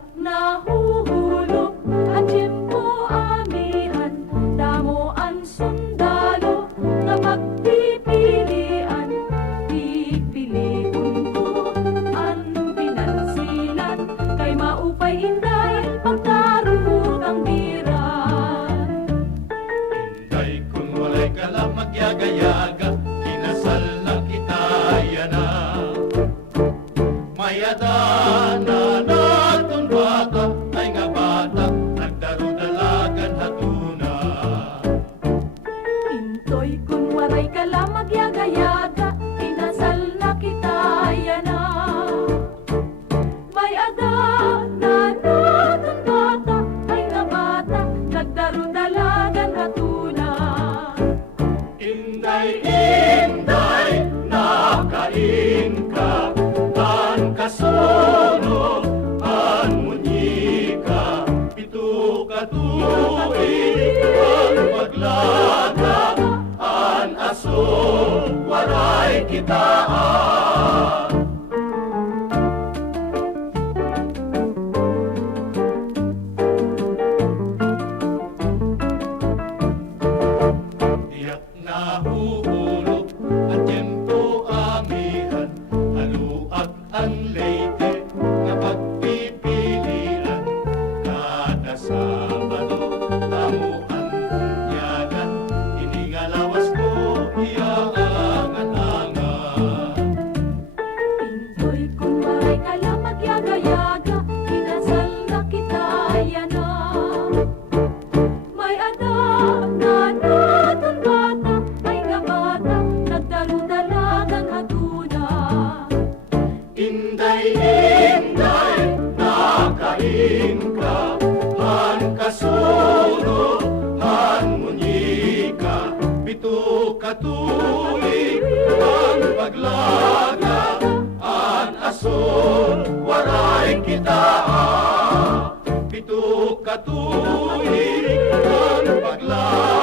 Tiyak na huhulog ang tiyempo amihan, damo ang sundalo nga magpipilian. Pipiliun ko ang pinansilan, kay maupay inday pagkarut ang biran. Inday kung walay ka lang magyaga-yaga, kinasal na kita yana. Mayada na naton bata, ay nga bata, nagdarudalagan hatuna. Intoy kung waray ka lang magyaga-yaga, kinasal na kita yana. May ada na naton bata, ay nga bata, nagdarudalagan hatuna. Inday, inday, nakain ka, an kasuno, an munyika, pito ka tuig, an paglaga, an aso, waray kitaan. Tiyak na huhulog ang tiyempo amihan, haluag ang leyte nga pagpipilian. Kada Sabado, tamuan, yagan, iningalawas ko, iyaangan-angan. Intoy kung waray ka lang magyaga-yaga, kinasal na kita yana. May ada na naton bata, ay nga bata, nagdarudalagan hatuna. Inday, inday, nakain ka, han kasuno, han munyika, pito ka tuig, han paglaga, an aso, waray kitaan. Pito ka tuig, han paglaga,